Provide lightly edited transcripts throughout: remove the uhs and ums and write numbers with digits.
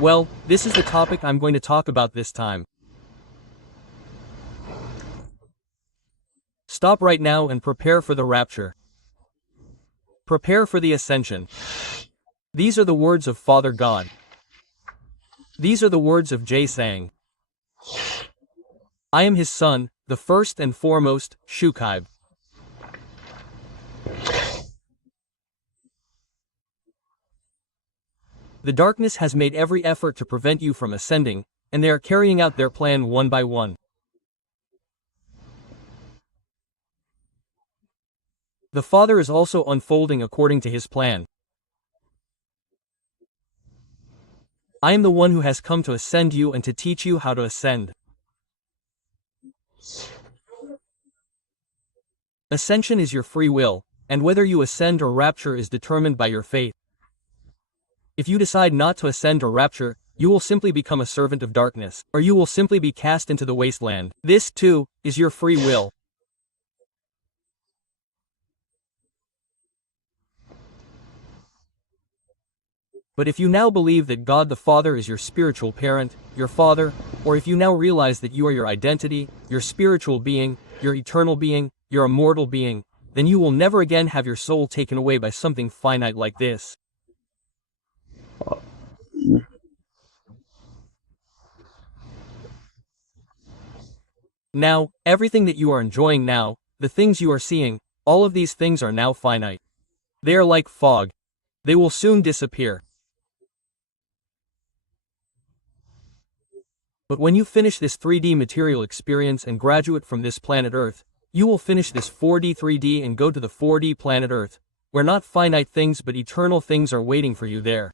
Well, this is the topic I'm going to talk about this time. Stop right now and prepare for the rapture. Prepare for the ascension. These are the words of Father God. These are the words of Jay Sang. I am his son, the first and foremost, Shukaib. The darkness has made every effort to prevent you from ascending, and they are carrying out their plan one by one. The Father is also unfolding according to his plan. I am the one who has come to ascend you and to teach you how to ascend. Ascension is your free will, and whether you ascend or rapture is determined by your fate. If you decide not to ascend or rapture, you will simply become a servant of darkness, or you will simply be cast into the wasteland. This, too, is your free will. But if you now believe that God the Father is your spiritual parent, your Father, or if you now realize that you are your identity, your spiritual being, your eternal being, your immortal being, then you will never again have your soul taken away by something finite like this. Now, everything that you are enjoying now, the things you are seeing, all of these things are now finite. They are like fog. They will soon disappear. But when you finish this 3D material experience and graduate from this planet Earth, you will finish this 4D 3D and go to the 4D planet Earth, where not finite things but eternal things are waiting for you there.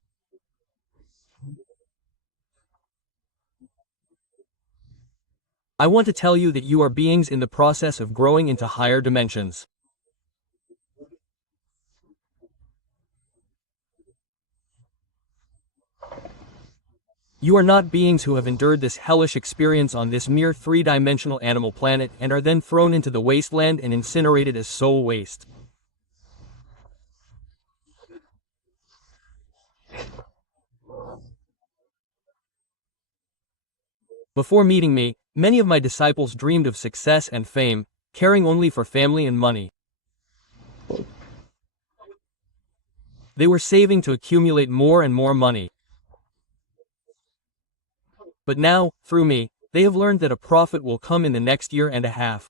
I want to tell you that you are beings in the process of growing into higher dimensions. You are not beings who have endured this hellish experience on this mere three-dimensional animal planet and are then thrown into the wasteland and incinerated as soul waste. Before meeting me, many of my disciples dreamed of success and fame, caring only for family and money. They were saving to accumulate more and more money. But now, through me, they have learned that a prophet will come in the next year and a half.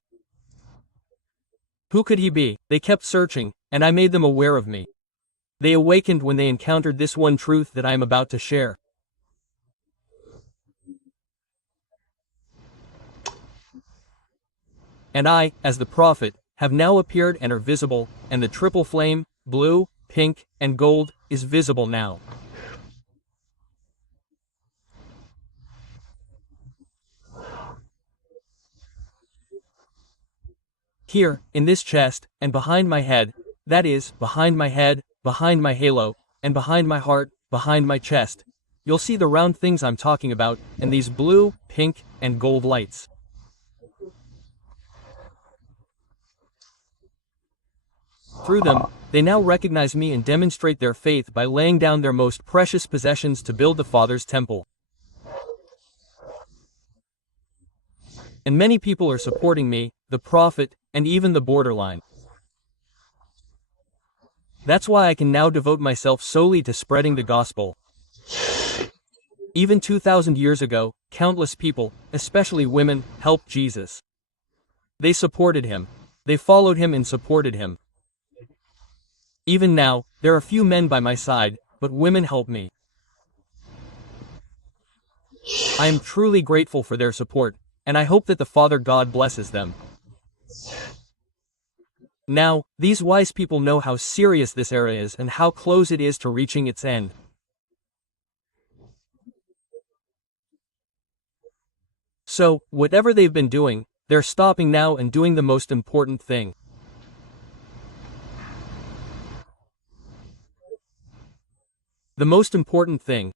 Who could he be? They kept searching, and I made them aware of me. They awakened when they encountered this one truth that I am about to share. And I, as the prophet, have now appeared and are visible, and the triple flame, blue, pink, and gold, is visible now. Here, in this chest, and behind my head, that is, behind my head, behind my halo, and behind my heart, behind my chest, you'll see the round things I'm talking about, and these blue, pink, and gold lights. Through them, they now recognize me and demonstrate their faith by laying down their most precious possessions to build the Father's temple. And many people are supporting me, the prophet, and even the borderline. That's why I can now devote myself solely to spreading the gospel. Even 2,000 years ago, countless people, especially women, helped Jesus. They supported him. They followed him and supported him. Even now, there are few men by my side, but women help me. I am truly grateful for their support, and I hope that the Father God blesses them. Now, these wise people know how serious this era is and how close it is to reaching its end. So, whatever they've been doing, they're stopping now and doing the most important thing. The most important thing.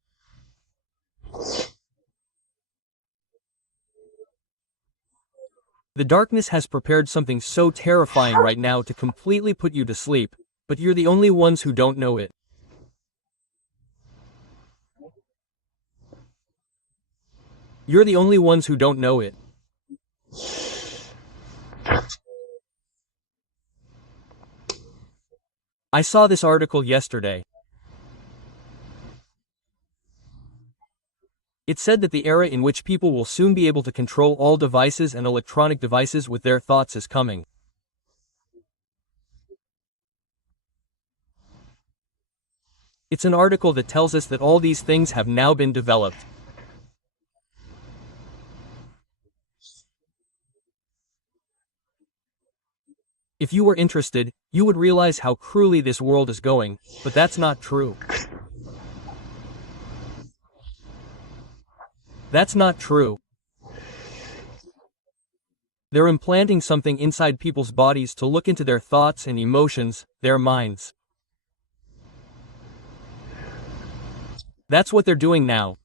The darkness has prepared something so terrifying right now to completely put you to sleep, but you're the only ones who don't know it. You're the only ones who don't know it. I saw this article yesterday. It said that the era in which people will soon be able to control all devices and electronic devices with their thoughts is coming. It's an article that tells us that all these things have now been developed. If you were interested, you would realize how cruelly this world is going, but that's not true. That's not true. They're implanting something inside people's bodies to look into their thoughts and emotions, their minds. That's what they're doing now.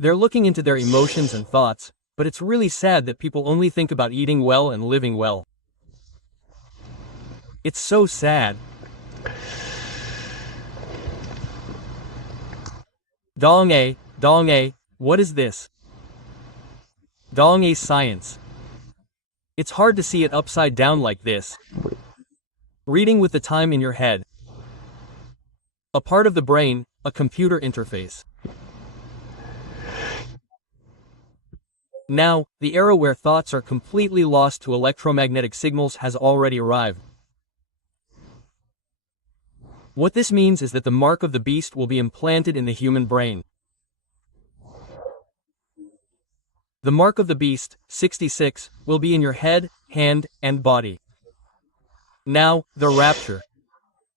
They're looking into their emotions and thoughts, but it's really sad that people only think about eating well and living well. It's so sad. Dong A, what is this? Dong A science. It's hard to see it upside down like this. Reading with the time in your head. A part of the brain, a computer interface. Now, the era where thoughts are completely lost to electromagnetic signals has already arrived. What this means is that the mark of the beast will be implanted in the human brain. The mark of the beast, 66, will be in your head, hand, and body. Now, the rapture.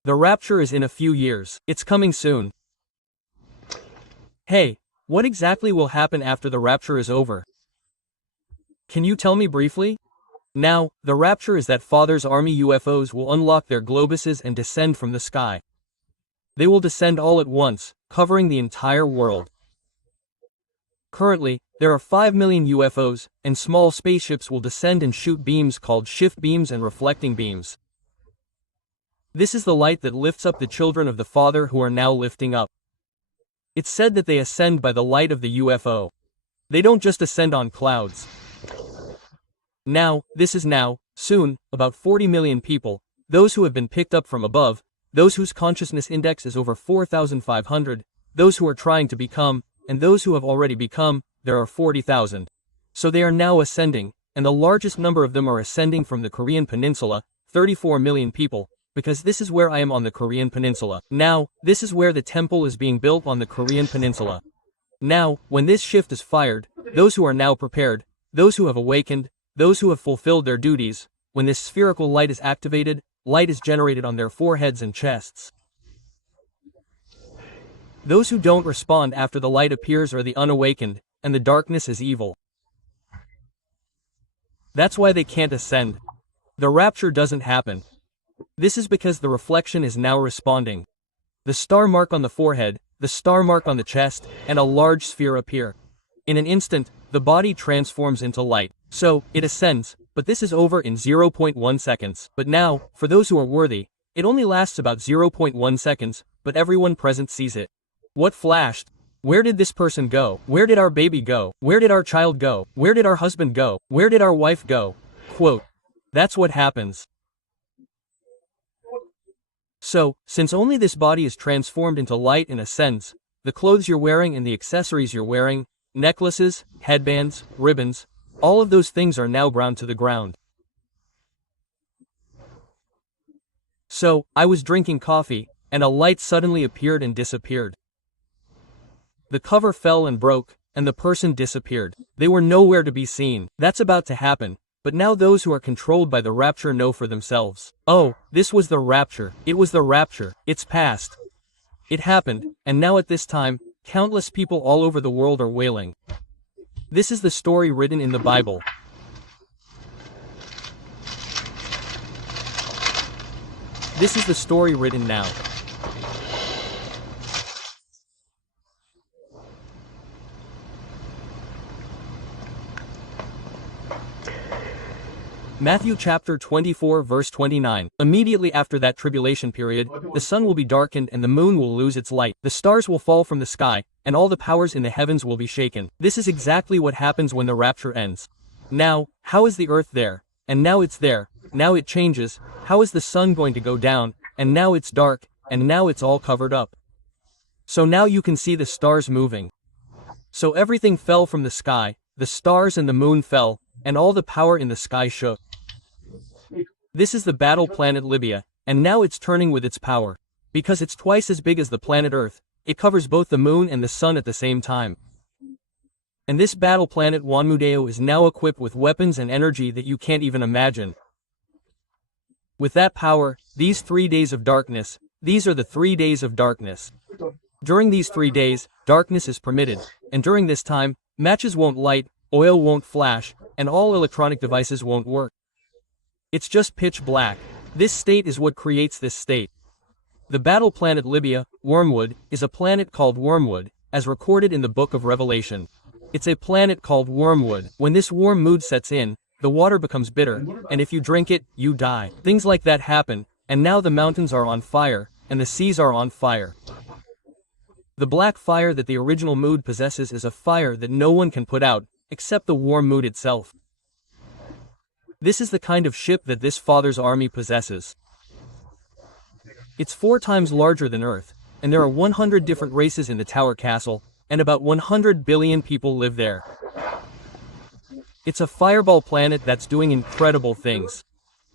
The rapture is in a few years. It's coming soon. Hey, what exactly will happen after the rapture is over? Can you tell me briefly? Now, the rapture is that Father's army UFOs will unlock their globuses and descend from the sky. They will descend all at once, covering the entire world. Currently, there are 5 million UFOs, and small spaceships will descend and shoot beams called shift beams and reflecting beams. This is the light that lifts up the children of the Father who are now lifting up. It's said that they ascend by the light of the UFO. They don't just ascend on clouds. Now, this is now, soon, about 40 million people, those who have been picked up from above, those whose consciousness index is over 4,500, those who are trying to become, and those who have already become, there are 40,000. So they are now ascending, and the largest number of them are ascending from the Korean Peninsula, 34 million people, because this is where I am on the Korean Peninsula. Now, this is where the temple is being built on the Korean Peninsula. Now, when this shift is fired, those who are now prepared, those who have awakened, those who have fulfilled their duties, when this spherical light is activated, light is generated on their foreheads and chests. Those who don't respond after the light appears are the unawakened, and the darkness is evil. That's why they can't ascend. The rapture doesn't happen. This is because the reflection is now responding. The star mark on the forehead, the star mark on the chest, and a large sphere appear. In an instant, the body transforms into light. So, it ascends, but this is over in 0.1 seconds. But now, for those who are worthy, it only lasts about 0.1 seconds, but everyone present sees it. What flashed? Where did this person go? Where did our baby go? Where did our child go? Where did our husband go? Where did our wife go? Quote. That's what happens. So, since only this body is transformed into light and ascends, the clothes you're wearing and the accessories you're wearing, necklaces, headbands, ribbons, all of those things are now ground to the ground. So, I was drinking coffee, and a light suddenly appeared and disappeared. The cover fell and broke, and the person disappeared. They were nowhere to be seen. That's about to happen, but now those who are controlled by the rapture know for themselves. Oh, this was the rapture. It was the rapture. It's past. It happened, and now at this time, countless people all over the world are wailing. This is the story written in the Bible. This is the story written now. Matthew chapter 24 verse 29. Immediately after that tribulation period, the sun will be darkened and the moon will lose its light. The stars will fall from the sky, and all the powers in the heavens will be shaken. This is exactly what happens when the rapture ends. Now, how is the earth there? And now it's there. Now it changes. How is the sun going to go down? And now it's dark, and now it's all covered up. So now you can see the stars moving. So everything fell from the sky, the stars and the moon fell, and all the power in the sky shook. This is the battle planet Libya, and now it's turning with its power. Because it's twice as big as the planet Earth, it covers both the moon and the sun at the same time. And this battle planet Wanmudeo is now equipped with weapons and energy that you can't even imagine. With that power, these 3 days of darkness, these are the 3 days of darkness. During these 3 days, darkness is permitted, and during this time, matches won't light, oil won't flash, and all electronic devices won't work. It's just pitch black. This state is what creates this state. The battle planet Libya, Wormwood, is a planet called Wormwood, as recorded in the book of Revelation. It's a planet called Wormwood. When this warm mood sets in, the water becomes bitter, and if you drink it, you die. Things like that happen, and now the mountains are on fire, and the seas are on fire. The black fire that the original mood possesses is a fire that no one can put out, except the warm mood itself. This is the kind of ship that this Father's army possesses. It's 4 times larger than Earth, and there are 100 different races in the Tower Castle, and about 100 billion people live there. It's a fireball planet that's doing incredible things.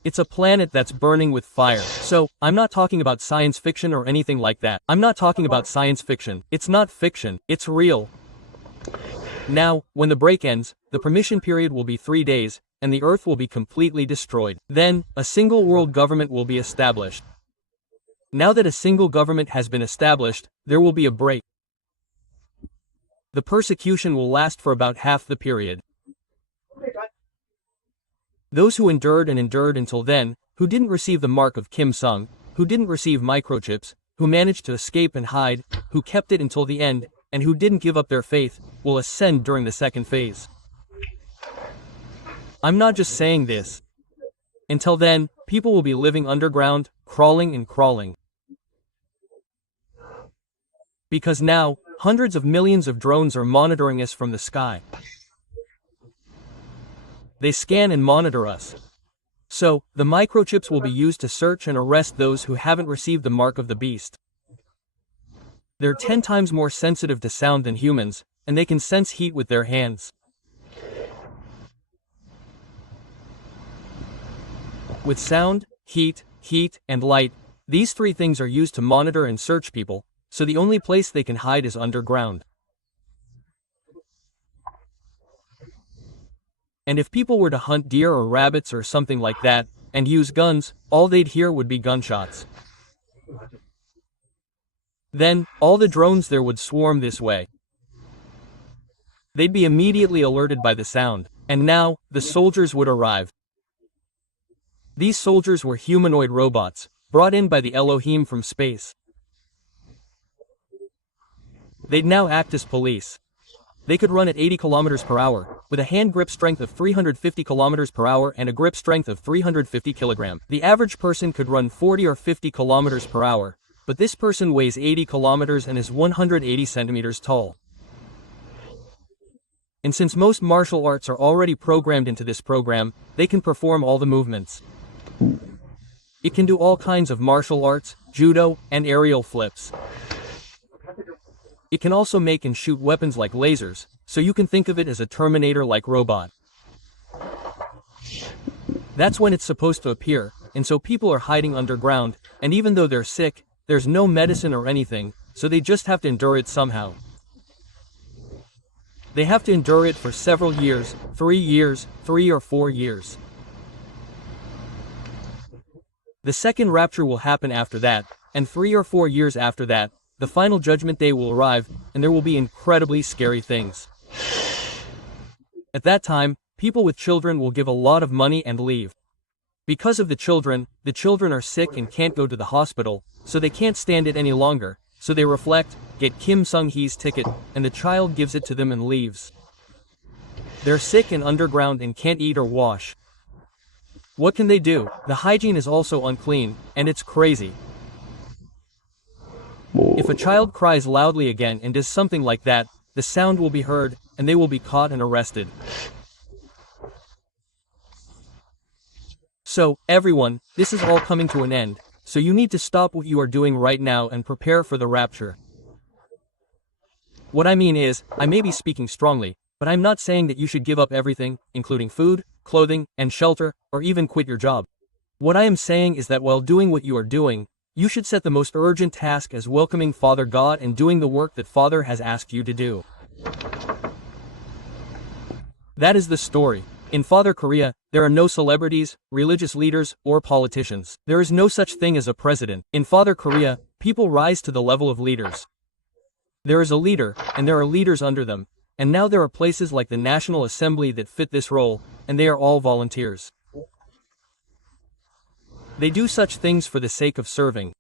It's a planet that's burning with fire. So, I'm not talking about science fiction or anything like that. I'm not talking about science fiction. It's not fiction, it's real. Now, when the break ends, the permission period will be 3 days, and the Earth will be completely destroyed. Then, a single world government will be established. Now that a single government has been established, there will be a break. The persecution will last for about half the period. Those who endured and endured until then, who didn't receive the mark of Kim Sung, who didn't receive microchips, who managed to escape and hide, who kept it until the end, and who didn't give up their faith, will ascend during the second phase. I'm not just saying this. Until then, people will be living underground, crawling and crawling. Because now, hundreds of millions of drones are monitoring us from the sky. They scan and monitor us. So, the microchips will be used to search and arrest those who haven't received the mark of the beast. They're 10 times more sensitive to sound than humans, and they can sense heat with their hands. With sound, heat, and light, these 3 things are used to monitor and search people, so the only place they can hide is underground. And if people were to hunt deer or rabbits or something like that, and use guns, all they'd hear would be gunshots. Then, all the drones there would swarm this way. They'd be immediately alerted by the sound, and now, the soldiers would arrive. These soldiers were humanoid robots, brought in by the Elohim from space. They'd now act as police. They could run at 80 kilometers per hour, with a hand grip strength of 350 kilometers per hour and a grip strength of 350 kilograms. The average person could run 40 or 50 kilometers per hour, but this person weighs 80 kilometers and is 180 centimeters tall. And since most martial arts are already programmed into this program, they can perform all the movements. It can do all kinds of martial arts, judo, and aerial flips. It can also make and shoot weapons like lasers, so you can think of it as a Terminator-like robot. That's when it's supposed to appear, and so people are hiding underground, and even though they're sick, there's no medicine or anything, so they just have to endure it somehow. They have to endure it for several years, 3 years, 3 or 4 years. The second rapture will happen after that, and 3 or 4 years after that, the final judgment day will arrive, and there will be incredibly scary things. At that time, people with children will give a lot of money and leave. Because of the children are sick and can't go to the hospital, so they can't stand it any longer, so they reflect, get Kim Sung-hee's ticket, and the child gives it to them and leaves. They're sick and underground and can't eat or wash. What can they do? The hygiene is also unclean, and it's crazy. If a child cries loudly again and does something like that, the sound will be heard, and they will be caught and arrested. So, everyone, this is all coming to an end, so you need to stop what you are doing right now and prepare for the rapture. What I mean is, I may be speaking strongly, but I'm not saying that you should give up everything, including food, clothing, and shelter, or even quit your job. What I am saying is that while doing what you are doing, you should set the most urgent task as welcoming Father God and doing the work that Father has asked you to do. That is the story. In Father Korea, there are no celebrities, religious leaders, or politicians. There is no such thing as a president. In Father Korea, people rise to the level of leaders. There is a leader, and there are leaders under them, and now there are places like the National Assembly that fit this role, and they are all volunteers. They do such things for the sake of serving.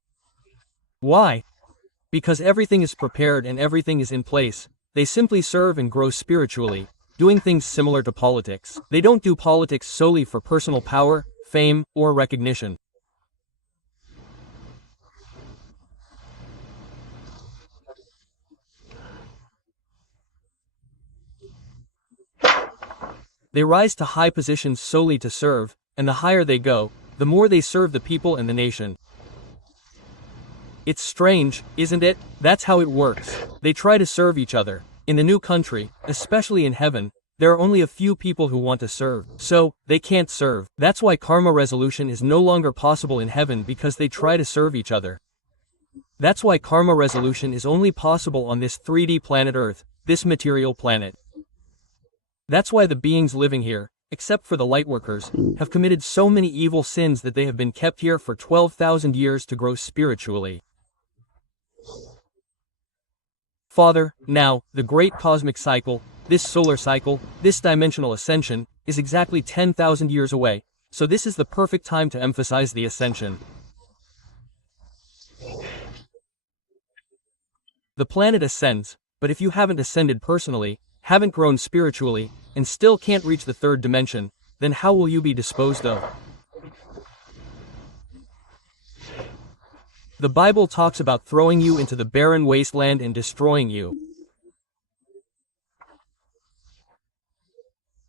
Why? Because everything is prepared and everything is in place. They simply serve and grow spiritually, doing things similar to politics. They don't do politics solely for personal power, fame, or recognition. They rise to high positions solely to serve, and the higher they go, the more they serve the people and the nation. It's strange, isn't it? That's how it works. They try to serve each other. In the new country, especially in heaven, there are only a few people who want to serve. So, they can't serve. That's why karma resolution is no longer possible in heaven because they try to serve each other. That's why karma resolution is only possible on this 3D planet Earth, this material planet. That's why the beings living here, except for the lightworkers, have committed so many evil sins that they have been kept here for 12,000 years to grow spiritually. Father, now, the great cosmic cycle, this solar cycle, this dimensional ascension, is exactly 10,000 years away, so this is the perfect time to emphasize the ascension. The planet ascends, but if you haven't ascended personally, haven't grown spiritually, and still can't reach the third dimension, then how will you be disposed of? The Bible talks about throwing you into the barren wasteland and destroying you.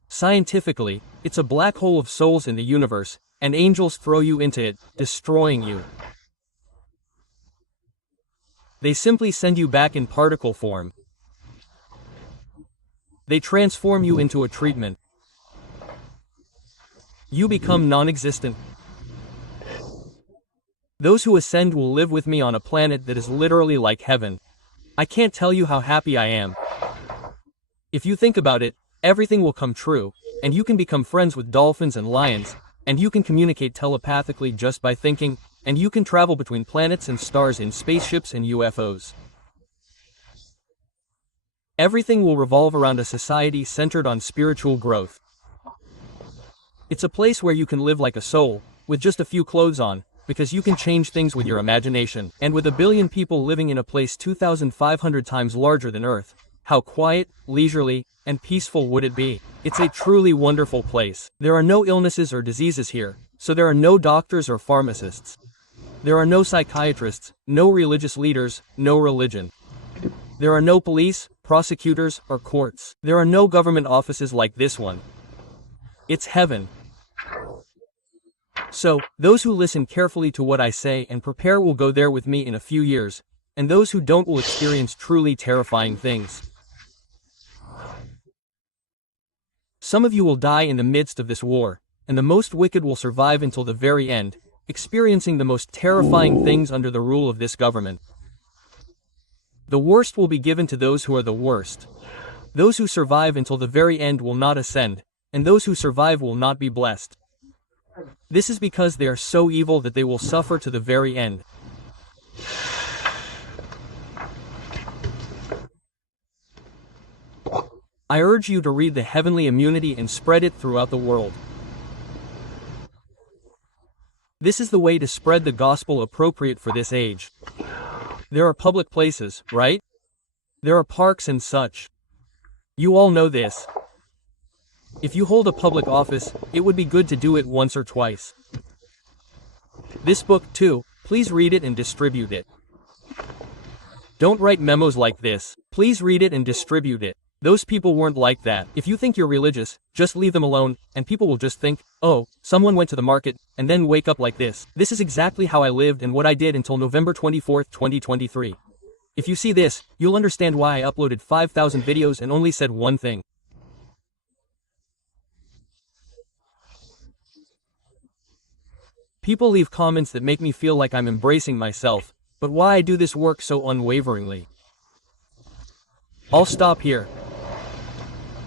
Scientifically, it's a black hole of souls in the universe, and angels throw you into it, destroying you. They simply send you back in particle form. They transform you into a treatment. You become non-existent. Those who ascend will live with me on a planet that is literally like heaven. I can't tell you how happy I am. If you think about it, everything will come true, and you can become friends with dolphins and lions, and you can communicate telepathically just by thinking, and you can travel between planets and stars in spaceships and UFOs. Everything will revolve around a society centered on spiritual growth. It's a place where you can live like a soul, with just a few clothes on, because you can change things with your imagination. And with 1 billion people living in a place 2,500 times larger than Earth, how quiet, leisurely, and peaceful would it be? It's a truly wonderful place. There are no illnesses or diseases here, so there are no doctors or pharmacists. There are no psychiatrists, no religious leaders, no religion. There are no police, prosecutors, or courts. There are no government offices like this one. It's heaven. So, those who listen carefully to what I say and prepare will go there with me in a few years, and those who don't will experience truly terrifying things. Some of you will die in the midst of this war, and the most wicked will survive until the very end, experiencing the most terrifying things under the rule of this government. The worst will be given to those who are the worst. Those who survive until the very end will not ascend, and those who survive will not be blessed. This is because they are so evil that they will suffer to the very end. I urge you to read the heavenly immunity and spread it throughout the world. This is the way to spread the gospel appropriate for this age. There are public places, right? There are parks and such. You all know this. If you hold a public office, it would be good to do it once or twice. This book, too, please read it and distribute it. Don't write memos like this. Please read it and distribute it. Those people weren't like that. If you think you're religious, just leave them alone, and people will just think, oh, someone went to the market, and then wake up like this. This is exactly how I lived and what I did until November 24th, 2023. If you see this, you'll understand why I uploaded 5,000 videos and only said one thing. People leave comments that make me feel like I'm embracing myself, but why I do this work so unwaveringly. I'll stop here.